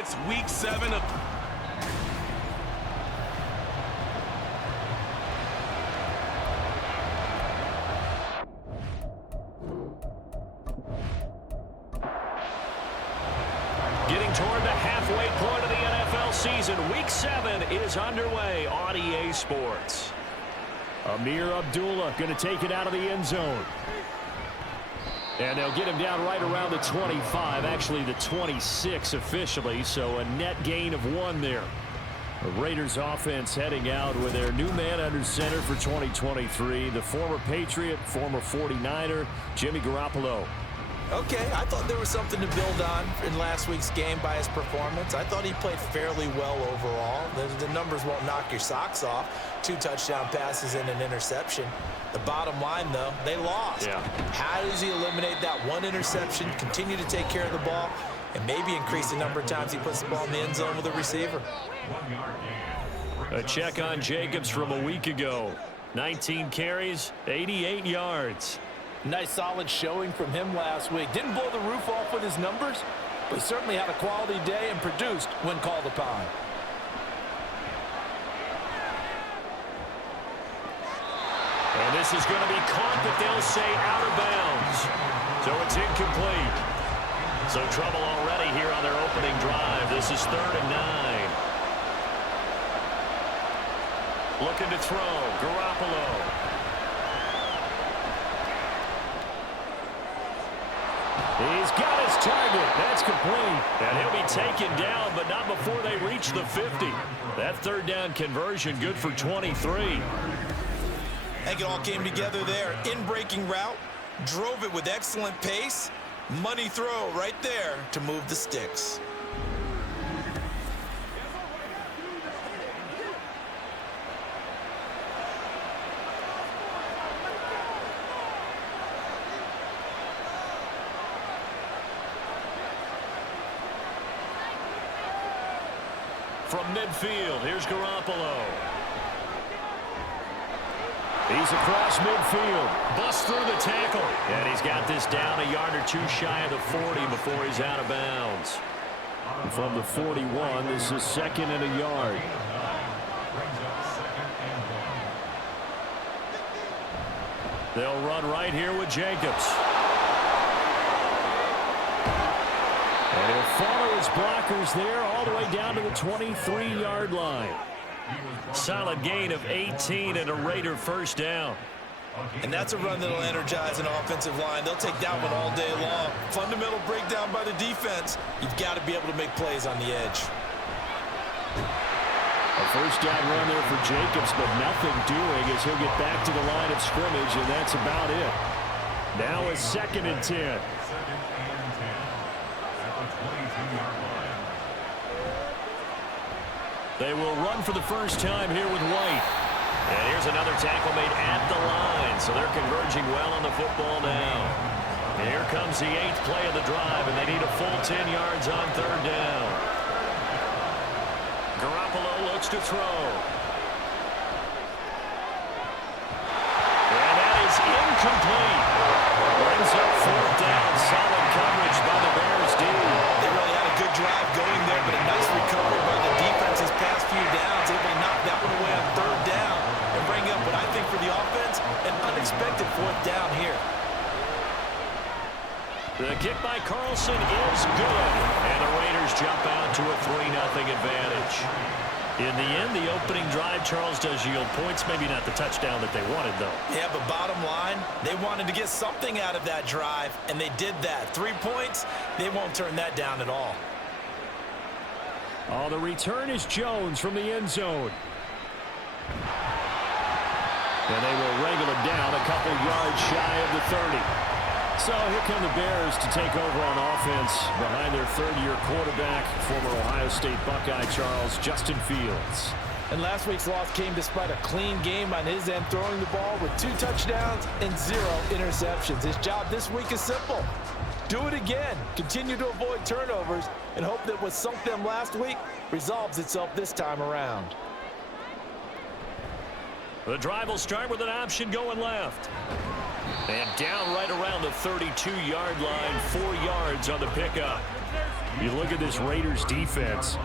it's week 7 of... Getting toward the halfway point of the NFL season. Week 7 is underway on EA Sports. Amir Abdullah going to take it out of the end zone. And they'll get him down right around the 25, actually the 26 officially, so a net gain of 1 there. The Raiders offense heading out with their new man under center for 2023, the former Patriot, former 49er, Jimmy Garoppolo. Okay, I thought there was something to build on in last week's game by his performance. I thought he played fairly well overall. The numbers won't knock your socks off. 2 touchdown passes and an interception. The bottom line, though, they lost. Yeah. How does he eliminate that 1 interception, continue to take care of the ball, and maybe increase the number of times he puts the ball in the end zone with a receiver? A check on Jacobs from a week ago. 19 carries, 88 yards. Nice solid showing from him last week. Didn't blow the roof off with his numbers, but he certainly had a quality day and produced when called upon. And this is going to be caught, but they'll say out of bounds. So it's incomplete. So trouble already here on their opening drive. This is 3rd and 9. Looking to throw. Garoppolo. He's got his target. That's complete. And he'll be taken down, but not before they reach the 50. That 3rd down conversion good for 23. I think it all came together there. In-breaking route, drove it with excellent pace. Money throw right there to move the sticks. From midfield, here's Garoppolo. He's across midfield. Busts through the tackle. And he's got this down a yard or 2 shy of the 40 before he's out of bounds. From the 41, this is 2nd and a yard. They'll run right here with Jacobs. And he'll follow his blockers there all the way down to the 23-yard line. Solid gain of 18 and a Raider 1st down. And that's a run that'll energize an offensive line. They'll take that one all day long. Fundamental breakdown by the defense. You've got to be able to make plays on the edge. A 1st down run there for Jacobs, but nothing doing as he'll get back to the line of scrimmage, and that's about it. Now a 2nd and 10. They will run for the first time here with White. And here's another tackle made at the line, so they're converging well on the football now. And here comes the 8th play of the drive, and they need a full 10 yards on 3rd down. Garoppolo looks to throw. And that is incomplete. Brings up 4th down. Solid coverage by the Bears D. They really had a good drive going there, but a nice recovery by the defense his past few downs. Able to knock that one away on 3rd down and bring up what I think for the offense, an unexpected 4th down here. The kick by Carlson is good. And the Raiders jump out to a 3-0 advantage. In the end, the opening drive, Charles, does yield points. Maybe not the touchdown that they wanted, though. Yeah, but bottom line, they wanted to get something out of that drive, and they did that. 3 points, they won't turn that down at all. Oh, the return is Jones from the end zone. And they will wrangle him down a couple yards shy of the 30. So here come the Bears to take over on offense behind their 3rd-year quarterback, former Ohio State Buckeye Charles, Justin Fields. And last week's loss came despite a clean game on his end, throwing the ball with 2 touchdowns and 0 interceptions. His job this week is simple. Do it again. Continue to avoid turnovers and hope that what sunk them last week resolves itself this time around. The drive will start with an option going left. And down right around the 32-yard line, 4 yards on the pickup. You look at this Raiders defense.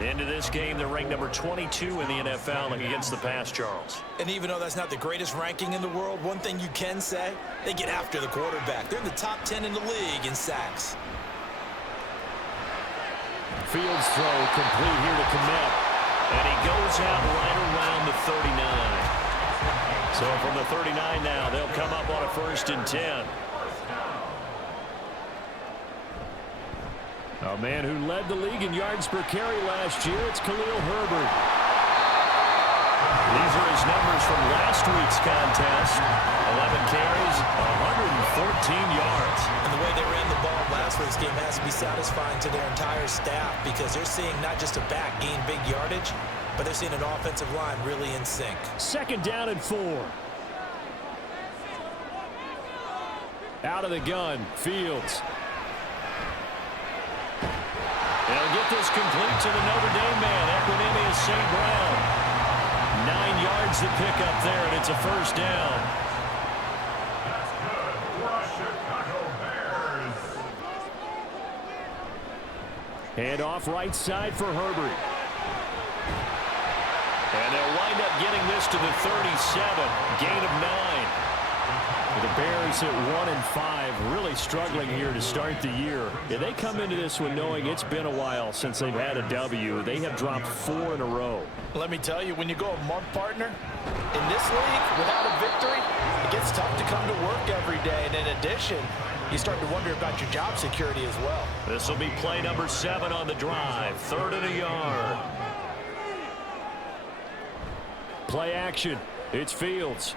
Into this game, they're ranked number 22 in the NFL against the pass, Charles. And even though that's not the greatest ranking in the world, one thing you can say, they get after the quarterback. They're in the top 10 in the league in sacks. Fields throw complete here to Kmet. And he goes out right around the 39. So from the 39 now, they'll come up on a 1st and 10. A man who led the league in yards per carry last year, it's Khalil Herbert. These are his numbers from last week's contest. 11 carries, 114 yards. And the way they ran the ball last week's game has to be satisfying to their entire staff because they're seeing not just a back gain big yardage, but they're seeing an offensive line really in sync. 2nd down and 4. Out of the gun, Fields. They'll get this complete to the Notre Dame man, Equanimeous St. Brown. 9 yards to pick up there, and it's a 1st down. Hand off right side for Herbert. And they'll wind up getting this to the 37, gain of 9. The Bears at 1-5, really struggling here to start the year. Yeah, they come into this one knowing it's been a while since they've had a W. They have dropped 4 in a row. Let me tell you, when you go a month, partner, in this league, without a victory, it gets tough to come to work every day. And in addition, you start to wonder about your job security as well. This will be play number 7 on the drive. 3rd and a yard. Play action. It's Fields.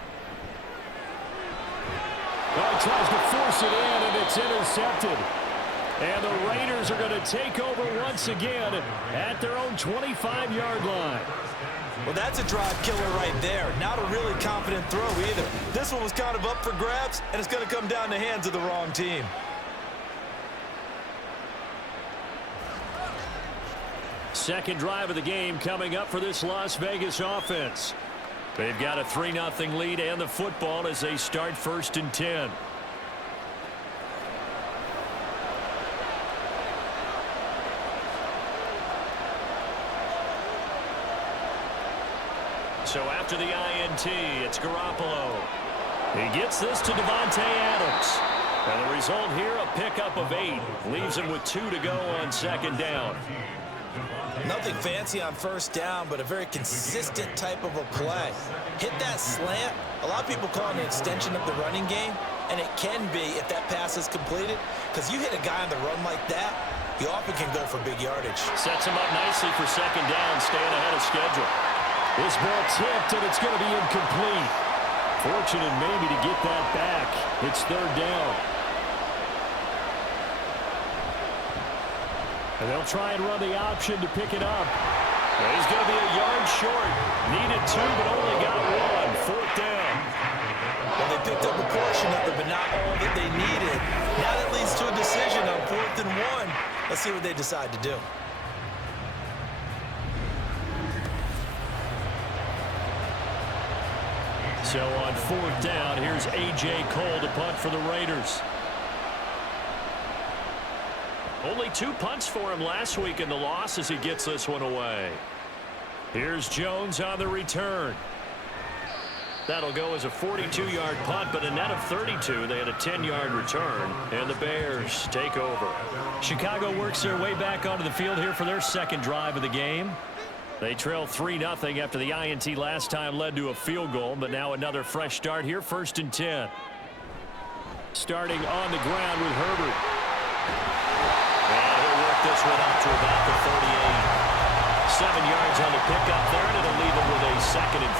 Well, he tries to force it in, and it's intercepted. And the Raiders are going to take over once again at their own 25-yard line. Well, that's a drive killer right there. Not a really confident throw either. This one was kind of up for grabs, and it's going to come down the hands of the wrong team. Second drive of the game coming up for this Las Vegas offense. They've got a 3-0 lead and the football as they start 1st and 10. So after the INT, it's Garoppolo. He gets this to Davante Adams. And the result here, a pickup of 8. Leaves him with 2 to go on 2nd down. Nothing fancy on 1st down, but a very consistent type of a play. Hit that slant. A lot of people call it an extension of the running game, and it can be if that pass is completed, because you hit a guy on the run like that, you often can go for big yardage. Sets him up nicely for 2nd down, staying ahead of schedule. This ball tipped, and it's going to be incomplete. Fortunate maybe to get that back. It's 3rd down. And they'll try and run the option to pick it up. And he's going to be a yard short. Needed 2, but only got 1. 4th down. Well, they picked up a portion of it, but not all that they needed. Now that leads to a decision on 4th and 1. Let's see what they decide to do. So on 4th down, here's A.J. Cole to punt for the Raiders. Only 2 punts for him last week in the loss as he gets this one away. Here's Jones on the return. That'll go as a 42-yard punt, but a net of 32. They had a 10-yard return, and the Bears take over. Chicago works their way back onto the field here for their 2nd drive of the game. They trail 3-0 after the INT last time led to a field goal, but now another fresh start here, 1st and 10. Starting on the ground with Herbert. And he'll work this one out to about the 38. 7 yards on the pickup there, and it'll leave him with a 2nd and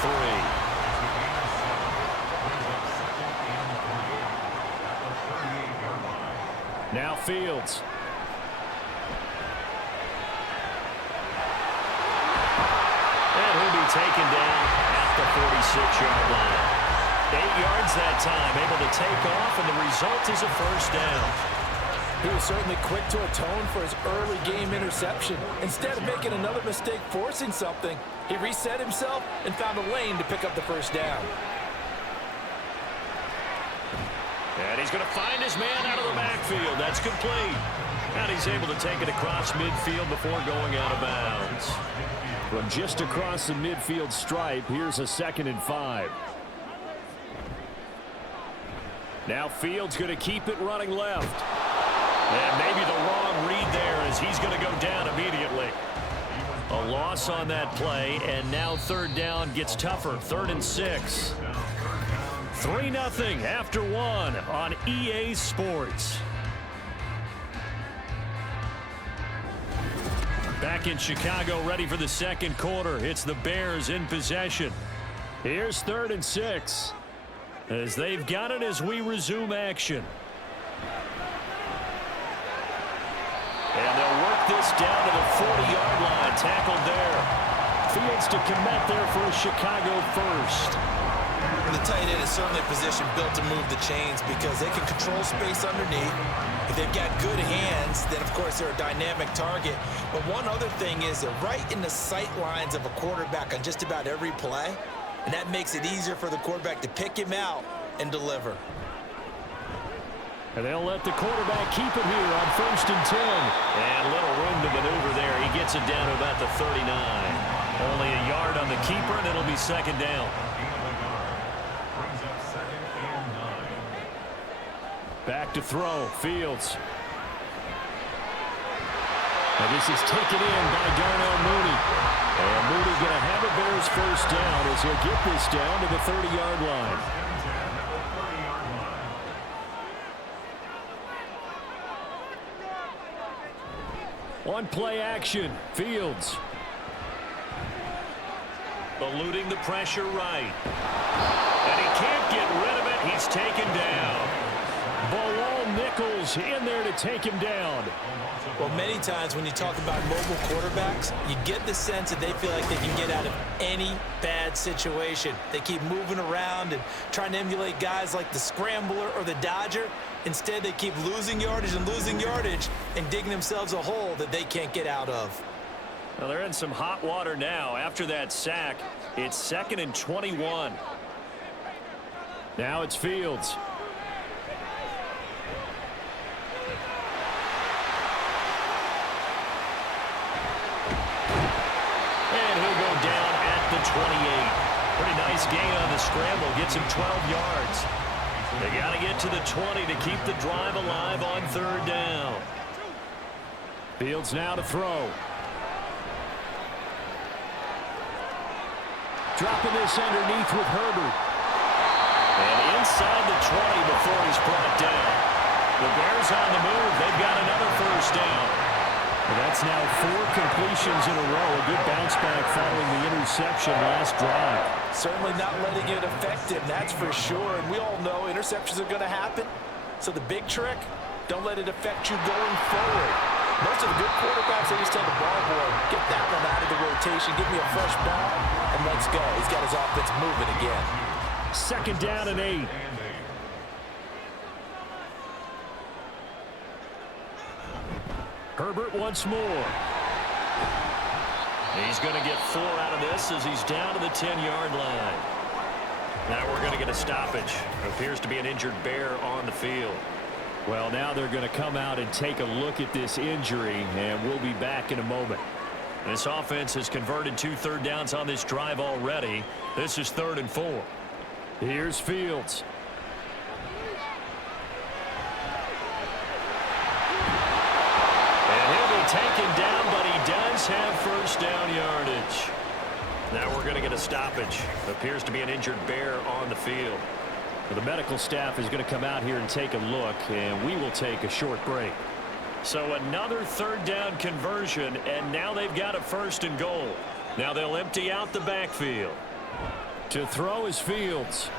3. Now Fields. And he'll be taken down at the 46-yard line. 8 yards that time, able to take off, and the result is a 1st down. He was certainly quick to atone for his early game interception. Instead of making another mistake forcing something, he reset himself and found a lane to pick up the 1st down. And he's going to find his man out of the backfield. That's complete. And he's able to take it across midfield before going out of bounds. From just across the midfield stripe, here's a 2nd and 5. Now Fields going to keep it running left. And maybe the wrong read there as he's going to go down immediately. A loss on that play, and now 3rd down gets tougher. 3rd and 6. 3-0 after 1 on EA Sports. Back in Chicago, ready for the 2nd quarter. It's the Bears in possession. Here's 3rd and 6. As they've got it as we resume action. And they'll work this down to the 40-yard line. Tackled there. Fields to commit there for a Chicago first. And the tight end is certainly a position built to move the chains because they can control space underneath. If they've got good hands, then of course they're a dynamic target. But one other thing is they're right in the sight lines of a quarterback on just about every play. And that makes it easier for the quarterback to pick him out and deliver. And they'll let the quarterback keep it here on 1st and 10. And little room to maneuver there. He gets it down to about the 39. Only a yard on the keeper, and it'll be 2nd down. Back to throw, Fields. And this is taken in by Darnell Mooney. And Mooney going to have a Bears first down as he'll get this down to the 30-yard line. On play action, Fields. Eluding the pressure right. And he can't get rid of it. He's taken down. Bilal Nichols in there to take him down. Well, many times when you talk about mobile quarterbacks, you get the sense that they feel like they can get out of any bad situation. They keep moving around and trying to emulate guys like the Scrambler or the Dodger. Instead, they keep losing yardage and digging themselves a hole that they can't get out of. Well, they're in some hot water now. After that sack, it's 2nd and 21. Now it's Fields. And he'll go down at the 28. Pretty nice gain on the scramble. Gets him 12 yards. They got to get to the 20 to keep the drive alive on 3rd down. Fields now to throw. Dropping this underneath with Herbert. And inside the 20 before he's brought down. The Bears on the move. They've got another first down. Well, that's now 4 completions in a row. A good bounce back following the interception last drive. Certainly not letting it affect him, that's for sure. And we all know interceptions are going to happen. So the big trick, don't let it affect you going forward. Most of the good quarterbacks, they just tell the ball boy, get that one out of the rotation, give me a fresh ball, and let's go. He's got his offense moving again. 2nd down and 8. Herbert once more. He's going to get 4 out of this as he's down to the 10-yard line. Now we're going to get a stoppage. It appears to be an injured Bear on the field. Well, now they're going to come out and take a look at this injury, and we'll be back in a moment. This offense has converted 2 third downs on this drive already. This is 3rd and 4. Here's Fields. And he'll be taken down, but he does have first down yardage. Now we're going to get a stoppage. Appears to be an injured Bear on the field. Well, the medical staff is going to come out here and take a look, and we will take a short break. So another 3rd down conversion, and now they've got a 1st and goal. Now they'll empty out the backfield. To throw is Fields.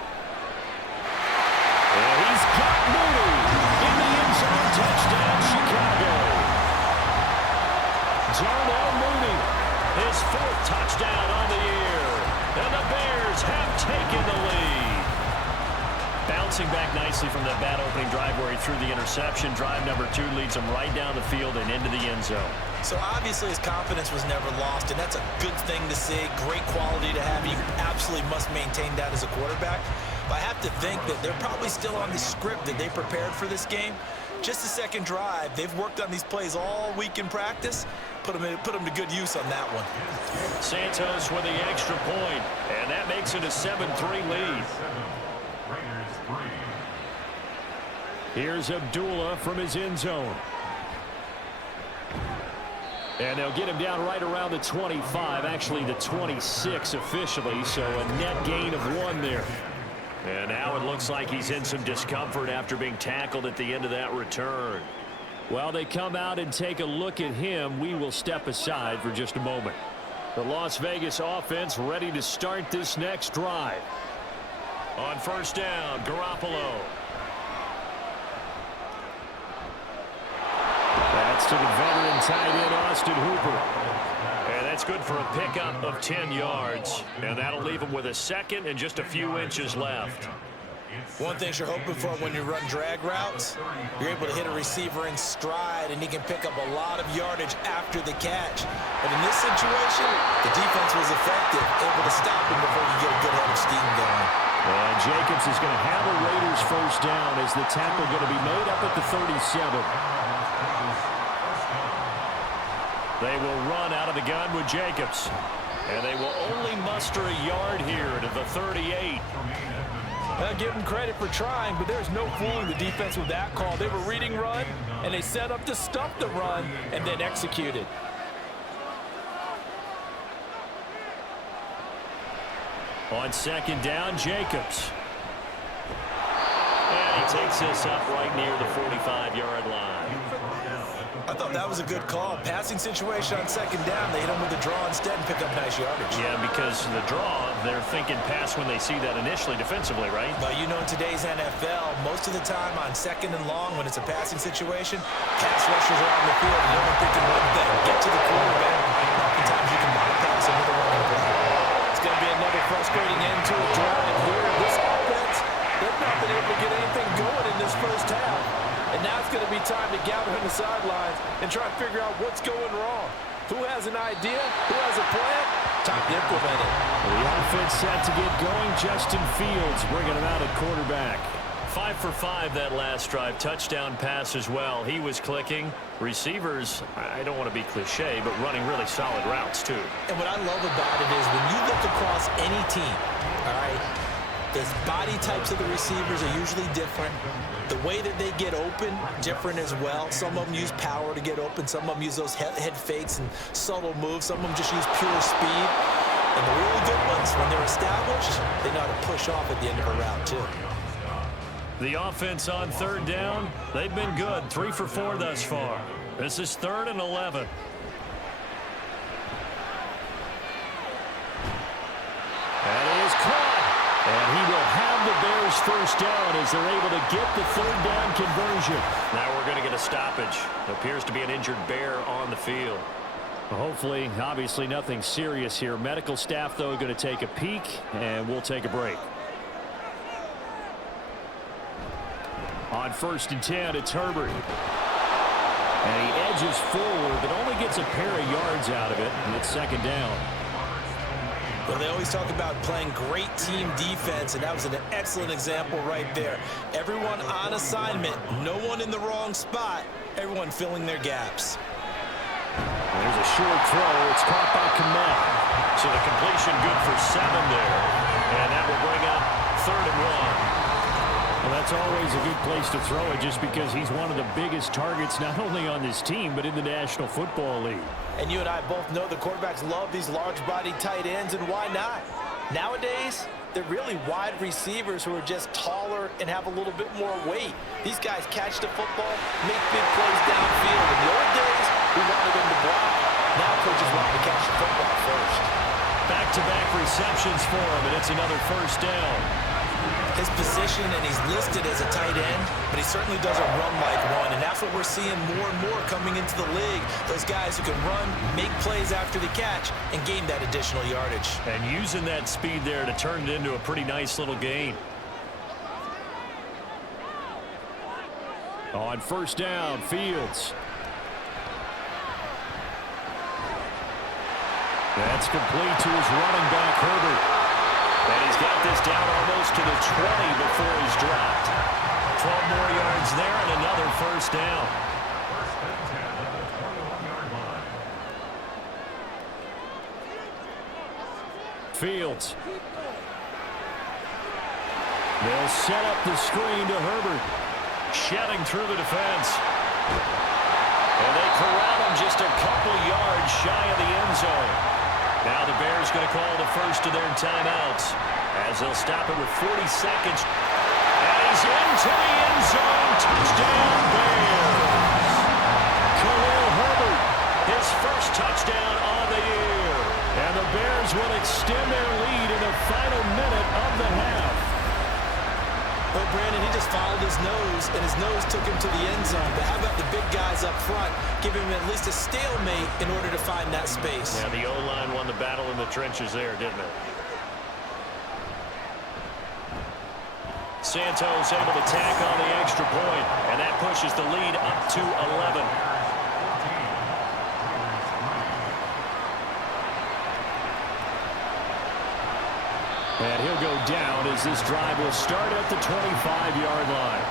And he's got Mooney in the end zone. Touchdown, Chicago. Darnell Mooney, his 4th touchdown on the year. And the Bears have taken the lead. Bouncing back nicely from that bad opening drive where he threw the interception. Drive number 2 leads him right down the field and into the end zone. So obviously his confidence was never lost, and that's a good thing to see. Great quality to have. You absolutely must maintain that as a quarterback. But I have to think that they're probably still on the script that they prepared for this game. just a second drive. They've worked on these plays all week in practice. Put them to good use on that one. Santos with the extra point, and that makes it a 7-3 lead. Here's Abdullah from his end zone. And they'll get him down right around the 25, actually the 26 officially, so a net gain of 1 there. And now it looks like he's in some discomfort after being tackled at the end of that return. While they come out and take a look at him, we will step aside for just a moment. The Las Vegas offense ready to start this next drive. On first down, Garoppolo. That's to the veteran tight end, Austin Hooper. And that's good for a pickup of 10 yards. And that'll leave him with a second and just a few inches left. One thing you're hoping for when you run drag routes, you're able to hit a receiver in stride, and he can pick up a lot of yardage after the catch. But in this situation, the defense was effective, able to stop him before you get a good head of steam going. And Jacobs is going to have a Raiders first down as the tackle going to be made up at the 37. They will run out of the gun with Jacobs. And they will only muster a yard here to the 38. I'll give them credit for trying, but there's no fooling the defense with that call. They were reading run, and they set up to stop the run and then executed. On second down, Jacobs. And he takes this up right near the 45-yard line. I thought that was a good call. Passing situation on second down. They hit him with a draw instead and pick up nice yardage. Yeah, because the draw, they're thinking pass when they see that initially defensively, right? But you know, in today's NFL, most of the time on second and long, when it's a passing situation, pass rushers are on the field, and they're only thinking one thing: get to the quarterback. Oftentimes you can bypass him with a running play. It's going to be another frustrating end to a drive here. This offense, they've not been able to get anything going in this first half. And now it's going to be time to gather on the sidelines and try and figure out what's going wrong. Who has an idea? Who has a plan? Time to implement it. The offense set to get going. Justin Fields bringing him out at quarterback. 5 for 5 that last drive. Touchdown pass as well. He was clicking. Receivers, I don't want to be cliche, but running really solid routes too. And what I love about it is when you look across any team, all right, the body types of the receivers are usually different. The way that they get open, different as well. Some of them use power to get open. Some of them use those head fakes and subtle moves. Some of them just use pure speed. And the really good ones, when they're established, they know how to push off at the end of a route, too. The offense on third down, they've been good. 3 for 4 thus far. This is 3rd and 11. And he is caught. And he will have the Bears first down as they're able to get the third down conversion. Now we're going to get a stoppage. Appears to be an injured Bear on the field. Hopefully, obviously nothing serious here. Medical staff, though, going to take a peek, and we'll take a break. On 1st and 10, it's Herbert. And he edges forward, but only gets a pair of yards out of it, and it's 2nd down. Well, they always talk about playing great team defense, and that was an excellent example right there. Everyone on assignment, no one in the wrong spot, everyone filling their gaps. There's a short throw. It's caught by Kmet. So the completion good for 7 there. And that will bring up 3rd and 1. Well, that's always a good place to throw it just because he's one of the biggest targets not only on this team but in the National Football League. And you and I both know the quarterbacks love these large-bodied tight ends, and why not? Nowadays, they're really wide receivers who are just taller and have a little bit more weight. These guys catch the football, make big plays downfield. In the old days, we wanted them to block. Now coaches want to catch the football first. Back-to-back receptions for him, and it's another first down. His position, and he's listed as a tight end, but he certainly doesn't run like one, and that's what we're seeing more and more coming into the league. Those guys who can run, make plays after the catch, and gain that additional yardage. And using that speed there to turn it into a pretty nice little gain. On 1st down, Fields. That's complete to his running back, Herbert. And he's got this down almost to the 20 before he's dropped. 12 more yards there and another first down. Fields. They'll set up the screen to Herbert. Shedding through the defense. And they corral him just a couple yards shy of the end zone. Now the Bears going to call the first of their timeouts as they'll stop it with 40 seconds. And he's into the end zone. Touchdown, Bears. Khalil Herbert. His first touchdown on the year. And the Bears will extend their lead in the final minute of the half. Well, Brandon, he just followed his nose, and his nose took him to the end zone. But how about the big guys up front, giving him at least a stalemate in order to find that space? Yeah, the O-line won the battle in the trenches there, didn't it? Santos able to tack on the extra point, and that pushes the lead up to 11. And he'll go down as this drive will start at the 25-yard line.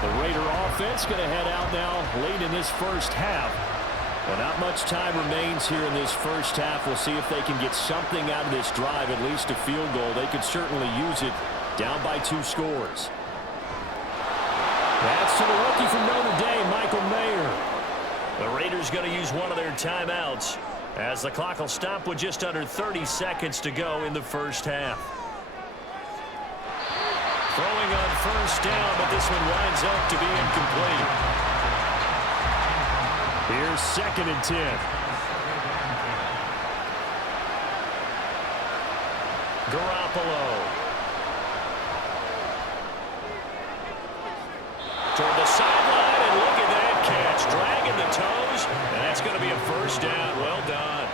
The Raider offense going to head out now late in this first half. Well, not much time remains here in this first half. We'll see if they can get something out of this drive, at least a field goal. They could certainly use it down by 2 scores. That's to the rookie from Notre Dame, Michael Mayer. The Raiders going to use one of their timeouts as the clock will stop with just under 30 seconds to go in the first half. Throwing on first down, but this one winds up to be incomplete. Here's 2nd and 10. Garoppolo. Toward the sideline, and look at that catch. Dragging the toes, and that's going to be a first down. Well done.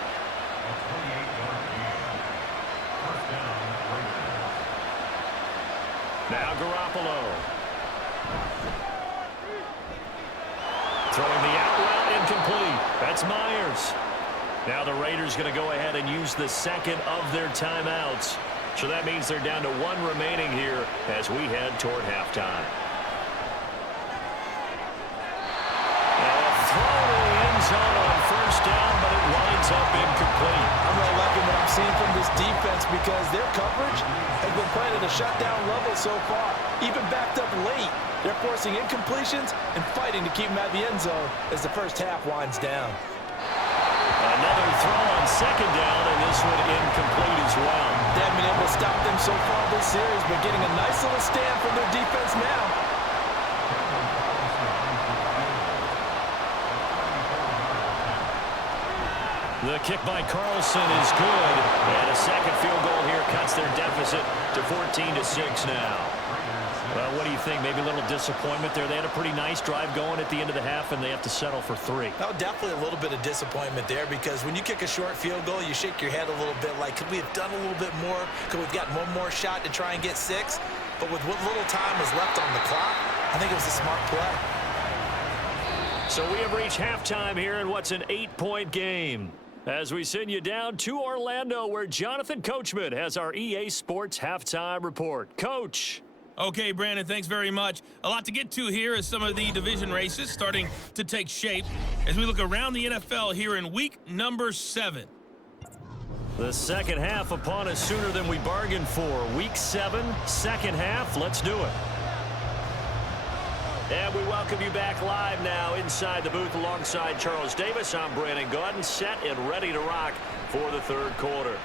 Now Garoppolo. Throwing the out route incomplete. That's Myers. Now the Raiders going to go ahead and use the second of their timeouts. So that means they're down to 1 remaining here as we head toward halftime. Now a throw to the end zone on first down, but it winds up incomplete. I'm really liking what I'm seeing from this defense because their coverage has been playing at a shutdown level so far. Even backed up late, they're forcing incompletions and fighting to keep them at the end zone as the first half winds down. Another throw on second down, and this one incomplete as well. They haven't been able to stop them so far this series, but getting a nice little stand from their defense now. The kick by Carlson is good, and a second field goal here cuts their deficit to 14-6 now. Well, what do you think? Maybe a little disappointment there. They had a pretty nice drive going at the end of the half, and they have to settle for 3. Oh, definitely a little bit of disappointment there because when you kick a short field goal, you shake your head a little bit like, could we have done a little bit more? Could we have gotten one more shot to try and get 6? But with what little time was left on the clock, I think it was a smart play. So we have reached halftime here in what's an 8-point game. As we send you down to Orlando, where Jonathan Coachman has our EA Sports Halftime Report. Coach. Okay, Brandon, thanks very much. A lot to get to here as some of the division races starting to take shape as we look around the NFL here in week number 7. The second half upon us sooner than we bargained for. Week 7, second half. Let's do it. And we welcome you back live now inside the booth alongside Charles Davis. I'm Brandon Gaudin, set and ready to rock for the third quarter.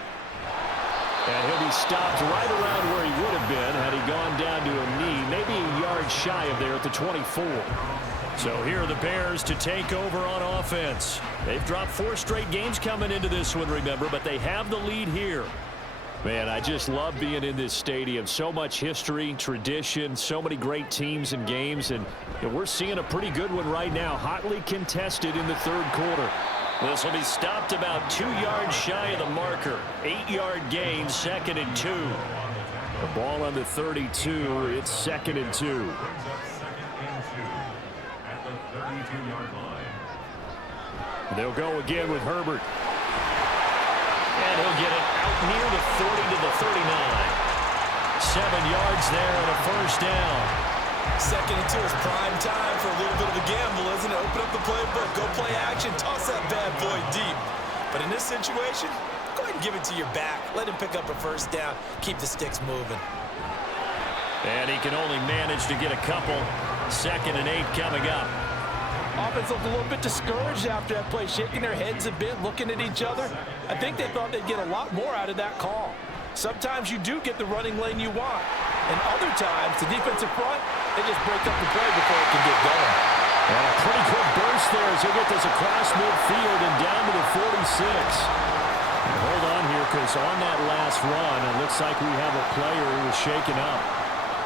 And he'll be stopped right around where he would have been had he gone down to a knee, maybe a yard shy of there at the 24. So here are the Bears to take over on offense. They've dropped 4 straight games coming into this one, remember, but they have the lead here. Man, I just love being in this stadium. So much history, tradition, so many great teams and games, and we're seeing a pretty good one right now, hotly contested in the third quarter. This will be stopped about 2 yards shy of the marker. 8-yard gain, 2nd and 2. The ball on the 32. It's 2nd and 2. They'll go again with Herbert. And he'll get it out near the 40 to the 39. 7 yards there and a first down. Second and 2 is prime time for a little bit of a gamble, isn't it? Open up the playbook, go play action, toss that bad boy deep. But in this situation, go ahead and give it to your back. Let him pick up a first down. Keep the sticks moving. And he can only manage to get a couple. 2nd and 8 coming up. Offense looked a little bit discouraged after that play, shaking their heads a bit, looking at each other. I think they thought they'd get a lot more out of that call. Sometimes you do get the running lane you want. And other times, the defensive front, they just break up the play before it can get going. And a pretty quick burst there as he'll get this across midfield and down to the 46. And hold on here, because on that last run, it looks like we have a player who was shaken up.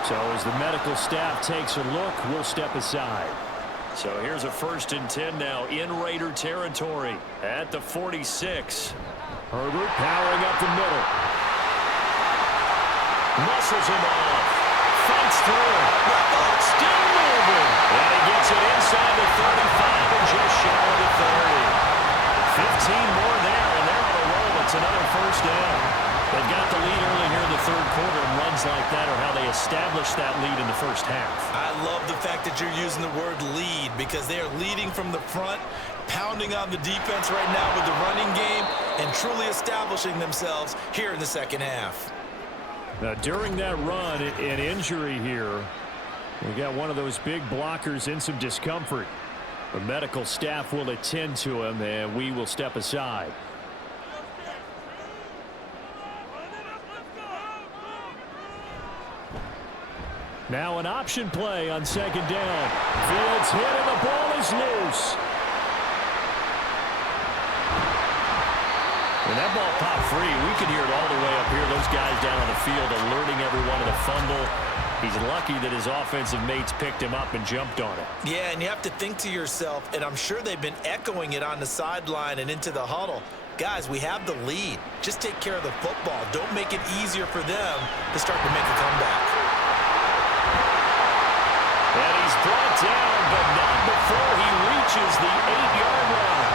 So as the medical staff takes a look, we'll step aside. So here's a 1st and 10 now in Raider territory at the 46. Herbert powering up the middle. Muscles him off. Fights through. Still moving. And he gets it inside the 35 and just shy of the 30. 15 more there, and they're on a roll. It's another first down. They've got the lead early here in the 3rd quarter, and runs like that are how they established that lead in the first half. I love the fact that you're using the word lead because they are leading from the front, pounding on the defense right now with the running game, and truly establishing themselves here in the 2nd half. Now, during that run, an injury here, we got one of those big blockers in some discomfort. The medical staff will attend to him, and we will step aside. Now an option play on 2nd down. Fields hit and the ball is loose. When that ball popped free, we could hear it all the way up here. Those guys down on the field alerting everyone of the fumble. He's lucky that his offensive mates picked him up and jumped on it. Yeah, and you have to think to yourself, and I'm sure they've been echoing it on the sideline and into the huddle. Guys, we have the lead. Just take care of the football. Don't make it easier for them to start to make a comeback. And he's brought down, but not before he reaches the 8-yard line.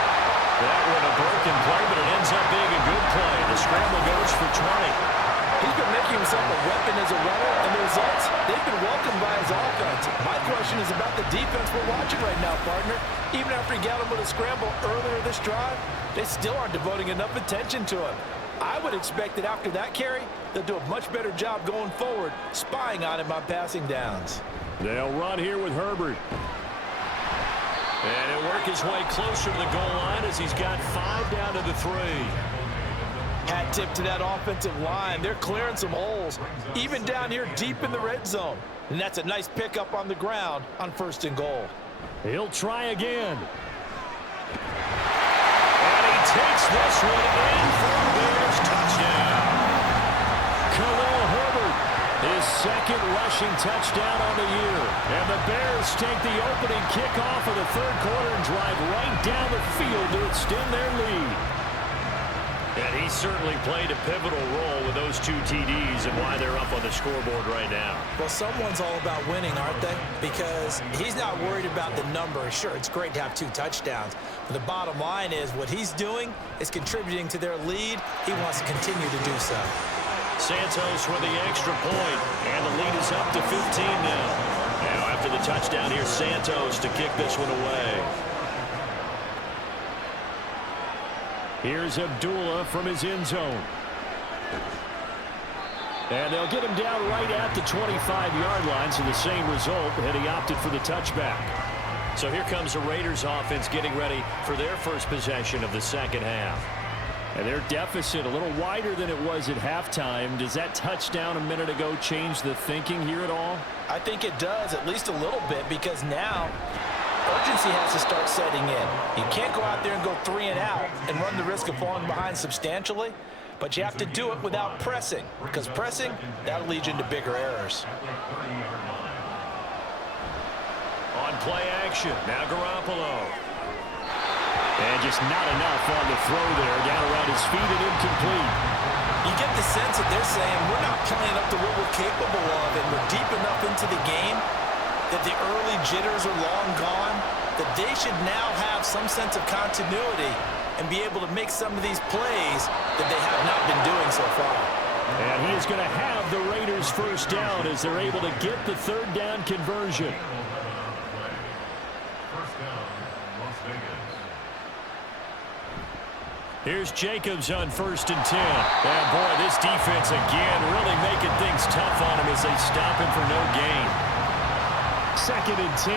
That one a broken play, but it ends up being a good play. The scramble goes for 20. He's been making himself a weapon as a runner, and the results, they've been welcomed by his offense. My question is about the defense we're watching right now, partner. Even after he got him with a scramble earlier this drive, they still aren't devoting enough attention to him. I would expect that after that carry, they'll do a much better job going forward, spying on him on passing downs. They'll run here with Herbert. And he'll work his way closer to the goal line as he's got 5 down to the 3. Hat tip to that offensive line. They're clearing some holes, even down here deep in the red zone. And that's a nice pickup on the ground on 1st and goal. He'll try again. And he takes this one in for a Bears touchdown. Khalil Herbert, his 2nd rushing touchdown on the year. And the Bears take the opening kickoff of the 3rd quarter and drive right down the field to extend their lead. And he certainly played a pivotal role with those 2 TDs and why they're up on the scoreboard right now. Well, someone's all about winning, aren't they? Because he's not worried about the number. Sure, it's great to have 2 touchdowns. But the bottom line is what he's doing is contributing to their lead. He wants to continue to do so. Santos with the extra point, and the lead is up to 15 now. Now after the touchdown, here's Santos to kick this one away. Here's Abdullah from his end zone. And they'll get him down right at the 25-yard line, so the same result, had he opted for the touchback. So here comes the Raiders offense getting ready for their first possession of the 2nd half. And their deficit a little wider than it was at halftime. Does that touchdown a minute ago change the thinking here at all? I think it does, at least a little bit, because now urgency has to start setting in. You can't go out there and go 3 and out and run the risk of falling behind substantially, but you have to do it without pressing, because pressing, that'll lead you into bigger errors. On play action, now Garoppolo. And just not enough on the throw there, down around his feet and incomplete. You get the sense that they're saying we're not playing up to what we're capable of, and we're deep enough into the game that the early jitters are long gone, that they should now have some sense of continuity and be able to make some of these plays that they have not been doing so far. And he is going to have the Raiders first down as they're able to get the third down conversion. Here's Jacobs on 1st and 10. And boy, this defense again really making things tough on him as they stop him for no gain. 2nd and 10.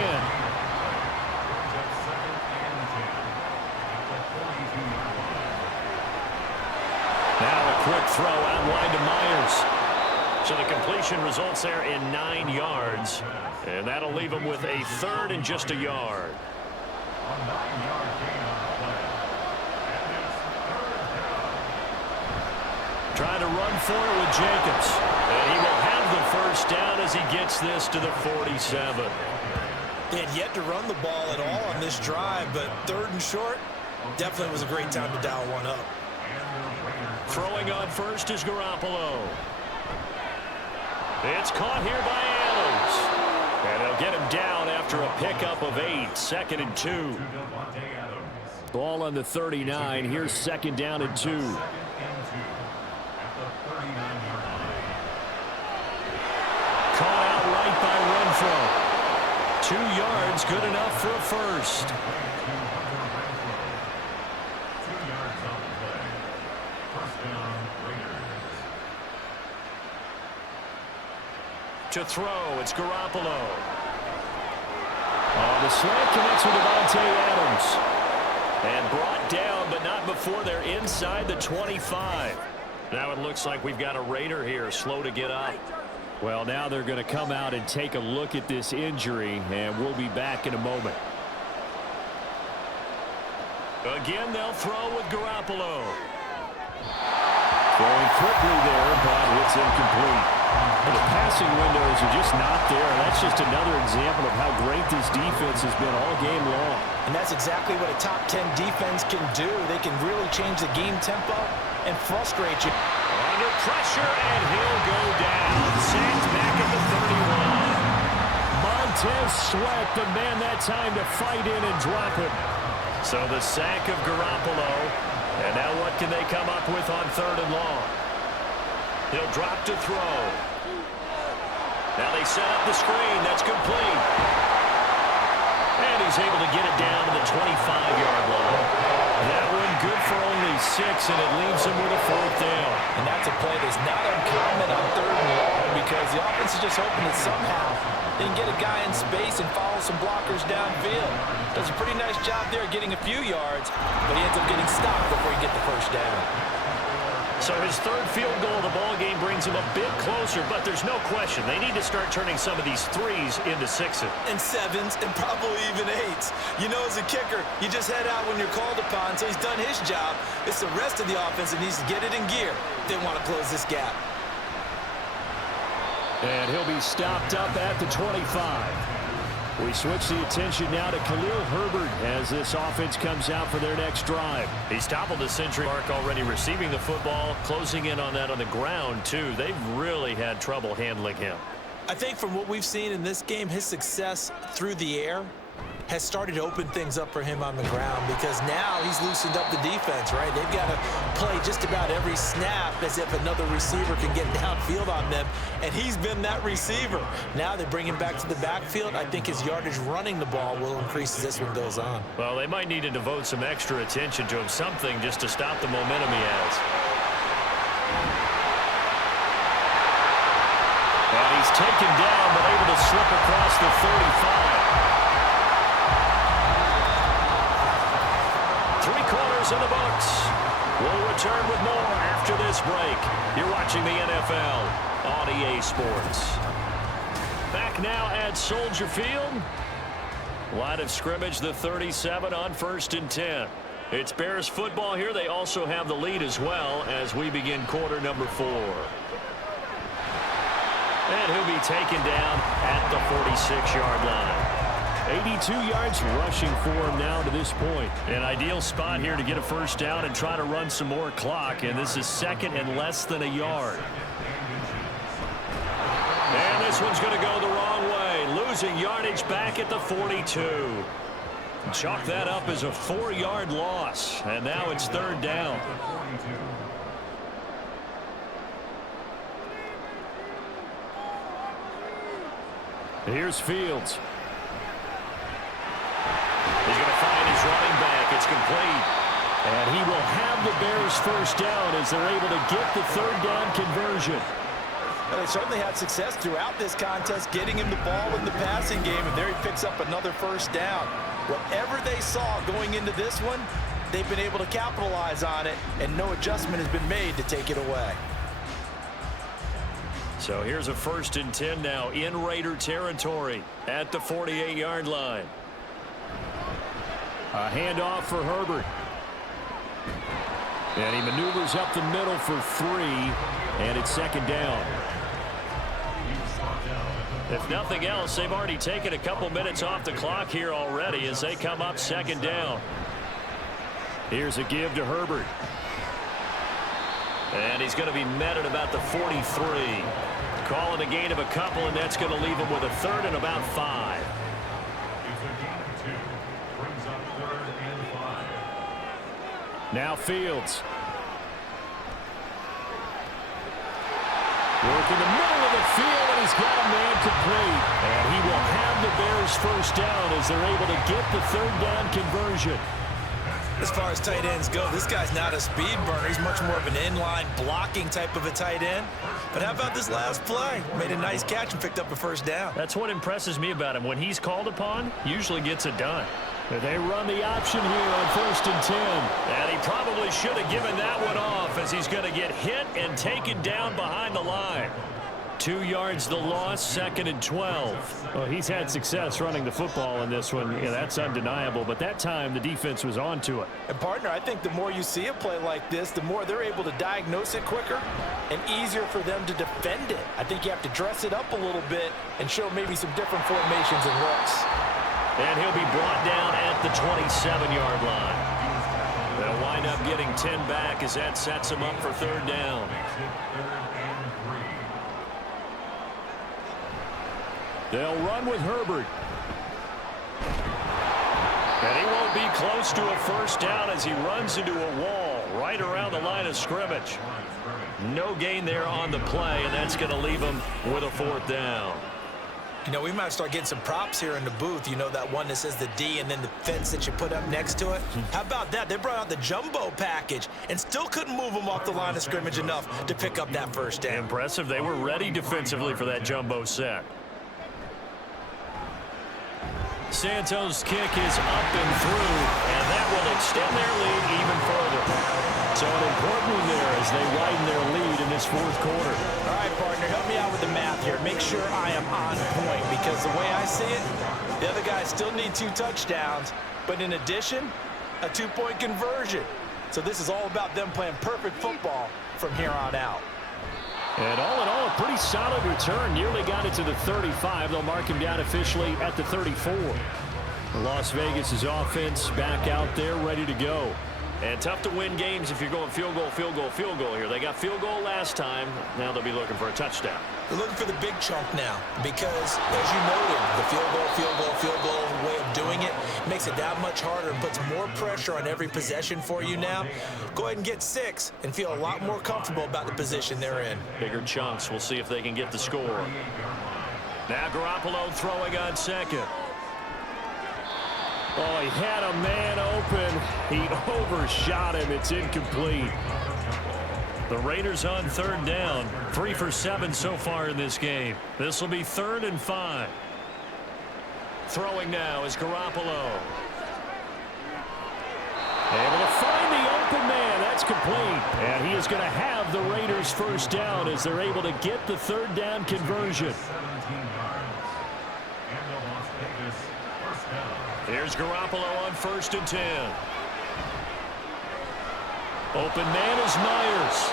Now a quick throw out wide to Myers. So the completion results there in 9 yards. And that'll leave him with a 3rd and just a yard. Trying to run for it with Jacobs. And he will have the first down as he gets this to the 47. They had yet to run the ball at all on this drive, but 3rd and short definitely was a great time to dial one up. Throwing on first is Garoppolo. It's caught here by Adams. And they'll get him down after a pickup of 8. 2nd and 2. Ball on the 39. Here's 2nd down and 2. Caught out right by Renfro. 2 yards, good enough for a first. To throw, it's Garoppolo. Oh, the slant connects with Davante Adams. And brought down, but not before they're inside the 25. Now it looks like we've got a Raider here, slow to get up. Well, now they're going to come out and take a look at this injury, and we'll be back in a moment. Again, they'll throw with Garoppolo. Throwing quickly there, but it's incomplete. The passing windows are just not there. That's just another example of how great this defense has been all game long. And that's exactly what a top 10 defense can do. They can really change the game tempo and frustrate you. Under pressure, and he'll go down. Sacked back at the 31. Montez Sweat, the man that time to fight in and drop him. So the sack of Garoppolo. And now what can they come up with on 3rd and long? He'll drop to throw. Now they set up the screen. That's complete. And he's able to get it down to the 25-yard line. That one good for only 6, and it leaves him with a 4th down. And that's a play that's not uncommon on 3rd and long because the offense is just hoping that somehow they can get a guy in space and follow some blockers downfield. Does a pretty nice job there getting a few yards, but he ends up getting stopped before he gets the first down. So his 3rd field goal of the ball game brings him a bit closer, but there's no question they need to start turning some of these 3s into 6s. And 7s and probably even 8s. You know, as a kicker, you just head out when you're called upon, so he's done his job. It's the rest of the offense that needs to get it in gear if they want to close this gap. And he'll be stopped up at the 25. We switch the attention now to Khalil Herbert as this offense comes out for their next drive. He's toppled the century mark already receiving the football, closing in on that on the ground, too. They've really had trouble handling him. I think from what we've seen in this game, his success through the air has started to open things up for him on the ground because now he's loosened up the defense, right? They've got to play just about every snap as if another receiver can get downfield on them, and he's been that receiver. Now they bring him back to the backfield. I think his yardage running the ball will increase as this one goes on. Well, they might need to devote some extra attention to him, something just to stop the momentum he has. And he's taken down but able to slip across the 35. 3 quarters in the books. We'll return with more after this break. You're watching the NFL on EA Sports. Back now at Soldier Field. Line of scrimmage, the 37 on 1st and 10. It's Bears football here. They also have the lead as well as we begin quarter number 4. And he'll be taken down at the 46-yard line. 82 yards rushing for him now to this point. An ideal spot here to get a first down and try to run some more clock. And this is 2nd and less than a yard. And this one's going to go the wrong way. Losing yardage back at the 42. Chalk that up as a 4-yard loss. And now it's 3rd down. Here's Fields. He's going to find his running back. It's complete. And he will have the Bears first down as they're able to get the third down conversion. Well, they certainly had success throughout this contest, getting him the ball in the passing game, and there he picks up another first down. Whatever they saw going into this one, they've been able to capitalize on it, and no adjustment has been made to take it away. So here's a 1st and 10 now in Raider territory at the 48-yard line. A handoff for Herbert. And he maneuvers up the middle for 3, and it's 2nd down. If nothing else, they've already taken a couple minutes off the clock here already as they come up 2nd down. Here's a give to Herbert. And he's going to be met at about the 43. Calling a gain of a couple, and that's going to leave him with a 3rd and about 5. Now Fields. Work in the middle of the field, and he's got a man complete. And he will have the Bears first down as they're able to get the third down conversion. As far as tight ends go, this guy's not a speed burner. He's much more of an inline blocking type of a tight end. But how about this last play? Made a nice catch and picked up a first down. That's what impresses me about him. When he's called upon, usually gets it done. They run the option here on 1st and 10. And he probably should have given that one off as he's going to get hit and taken down behind the line. 2 yards the loss, 2nd and 12. Well, he's had success running the football in this one. Yeah, that's undeniable. But that time, the defense was on to it. And, partner, I think the more you see a play like this, the more they're able to diagnose it quicker and easier for them to defend it. I think you have to dress it up a little bit and show maybe some different formations and looks. And he'll be brought down at the 27-yard line. They'll wind up getting 10 back as that sets him up for 3rd down. They'll run with Herbert. And he won't be close to a first down as he runs into a wall right around the line of scrimmage. No gain there on the play, and that's going to leave him with a 4th down. You know, we might start getting some props here in the booth. You know, that one that says the D and then the fence that you put up next to it? How about that? They brought out the jumbo package and still couldn't move them off the line of scrimmage enough to pick up that first down. Impressive. They were ready defensively for that jumbo set. Santos' kick is up and through, and that will extend their lead even further. So an important one there as they widen their lead in this 4th quarter. All right, partner, help me out with the math here. Make sure I am on point, because the way I see it, the other guys still need 2 touchdowns, but in addition, a 2-point conversion. So this is all about them playing perfect football from here on out. And all in all, a pretty solid return. Nearly got it to the 35. They'll mark him down officially at the 34. Las Vegas' offense back out there, ready to go. And tough to win games if you're going field goal, field goal, field goal here. They got field goal last time. Now they'll be looking for a touchdown. They're looking for the big chunk now because, as you noted, the field goal way of doing it makes it that much harder and puts more pressure on every possession for you now. Go ahead and get 6 and feel a lot more comfortable about the position they're in. Bigger chunks. We'll see if they can get the score. Now Garoppolo throwing on 2nd. Oh, he had a man open. He overshot him. It's incomplete. The Raiders on 3rd down. 3 for 7 so far in this game. This will be 3rd and 5. Throwing now is Garoppolo. Able to find the open man. That's complete. And he is going to have the Raiders first down as they're able to get the 3rd down conversion. Here's Garoppolo on 1st and 10. Open man is Myers.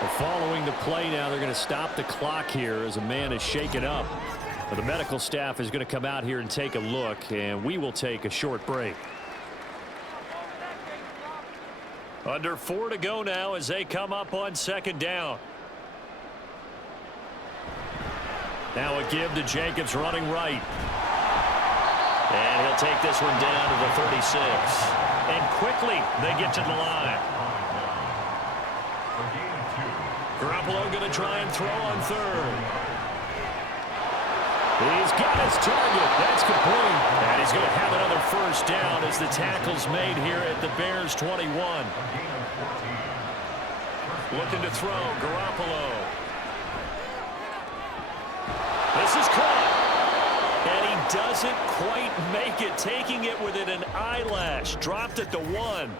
Well, following the play now, they're going to stop the clock here as a man is shaken up. Well, the medical staff is going to come out here and take a look, and we will take a short break. Under 4 to go now as they come up on 2nd down. Now a give to Jacobs running right. And he'll take this one down to the 36. And quickly they get to the line. Garoppolo going to try and throw on 3rd. He's got his target. That's complete. And he's going to have another first down as the tackle's made here at the Bears 21. Looking to throw, Garoppolo. This is caught. And he doesn't quite make it, taking it within an eyelash. Dropped at the 1.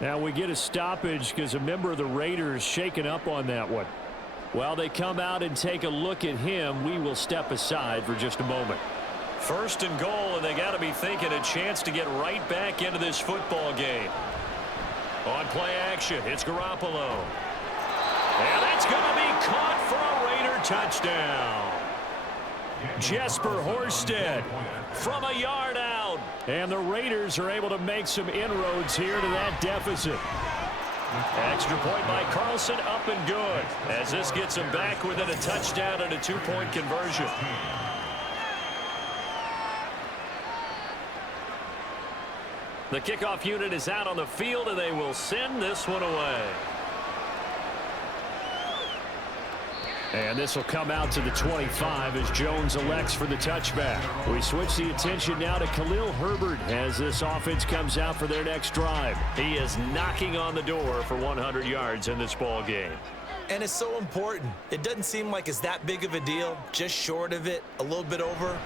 Now we get a stoppage because a member of the Raiders shaken up on that one. While they come out and take a look at him, we will step aside for just a moment. First and goal, and they got to be thinking a chance to get right back into this football game. On play action, it's Garoppolo. And that's going to be caught for a Raider touchdown. Jesper Horsted from a yard out. And the Raiders are able to make some inroads here to that deficit. Extra point by Carlson, up and good, as this gets him back within a touchdown and a 2-point conversion. The kickoff unit is out on the field, and they will send this one away. And this will come out to the 25 as Jones elects for the touchback. We switch the attention now to Khalil Herbert as this offense comes out for their next drive. He is knocking on the door for 100 yards in this ball game. And it's so important. It doesn't seem like it's that big of a deal. Just short of it, a little bit over.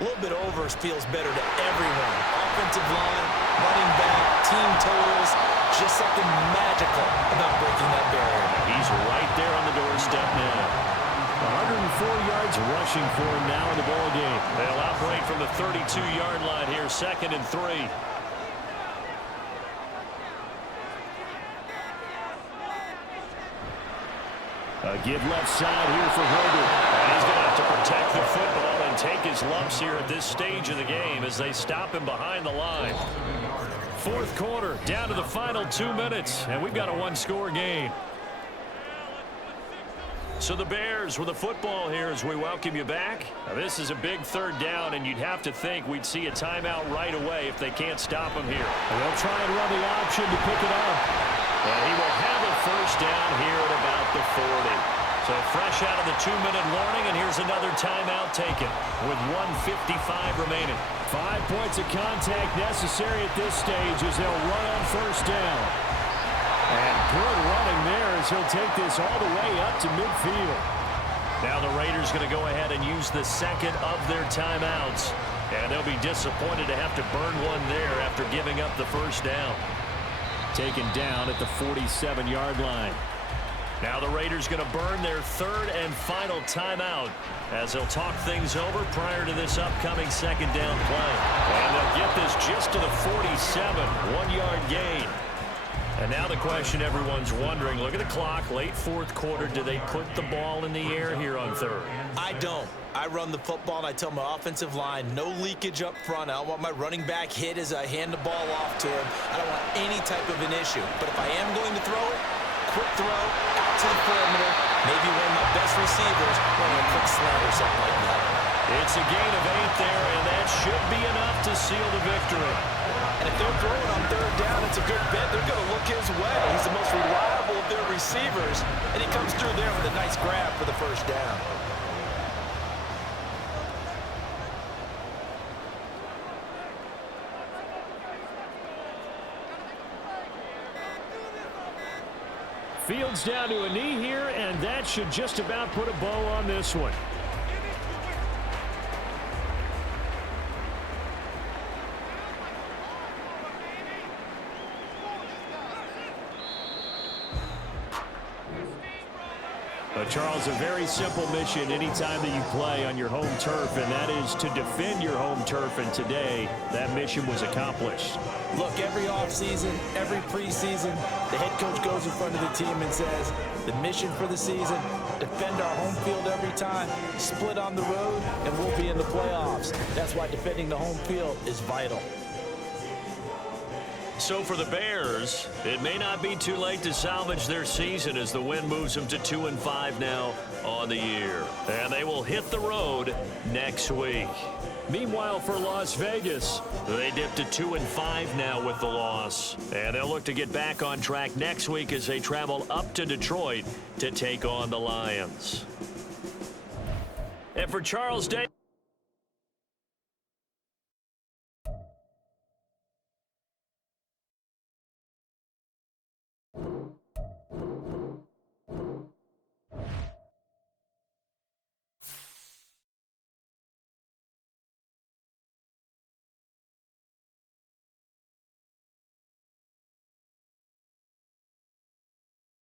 A little bit over feels better to everyone. Offensive line, running back, team totals. Just something magical about breaking that barrier. He's right there on the doorstep now. 104 yards rushing for him now in the ball game. They'll operate from the 32-yard line here, 2nd and 3. A give left side here for Herbert. And he's going to have to protect the football and take his lumps here at this stage of the game as they stop him behind the line. 4th quarter, down to the final 2 minutes, and we've got a 1-score game. So the Bears with the football here as we welcome you back. Now this is a big 3rd down, and you'd have to think we'd see a timeout right away if they can't stop him here. And they'll try and run the option to pick it up. And he will have a first down here at about the 40. So fresh out of the 2-minute warning, and here's another timeout taken with 1:55 remaining. 5 points of contact necessary at this stage as they'll run on first down. And good running there as he'll take this all the way up to midfield. Now the Raiders going to go ahead and use the second of their timeouts. And they'll be disappointed to have to burn one there after giving up the first down. Taken down at the 47-yard line. Now the Raiders going to burn their 3rd and final timeout as they'll talk things over prior to this upcoming 2nd down play. And they'll get this just to the 47, 1-yard gain. And now the question everyone's wondering, look at the clock, late 4th quarter, do they put the ball in the air here on 3rd? I don't. I run the football, and I tell my offensive line, no leakage up front. I don't want my running back hit as I hand the ball off to him. I don't want any type of an issue. But if I am going to throw it, quick throw, out to the perimeter, maybe one of my best receivers running a quick slant or something like that. It's a gain of 8 there, and that should be enough to seal the victory. And if they're throwing on 3rd down, it's a good bet. They're going to look his way. He's the most reliable of their receivers, and he comes through there with a nice grab for the first down. Fields down to a knee here, and that should just about put a bow on this one. Charles, a very simple mission anytime that you play on your home turf, and that is to defend your home turf, and today that mission was accomplished. Look, every offseason, every preseason, the head coach goes in front of the team and says, the mission for the season, defend our home field every time, split on the road, and we'll be in the playoffs. That's why defending the home field is vital. So for the Bears, it may not be too late to salvage their season as the win moves them to 2-5 now on the year. And they will hit the road next week. Meanwhile, for Las Vegas, they dipped to 2-5 now with the loss. And they'll look to get back on track next week as they travel up to Detroit to take on the Lions. And for Charles Day.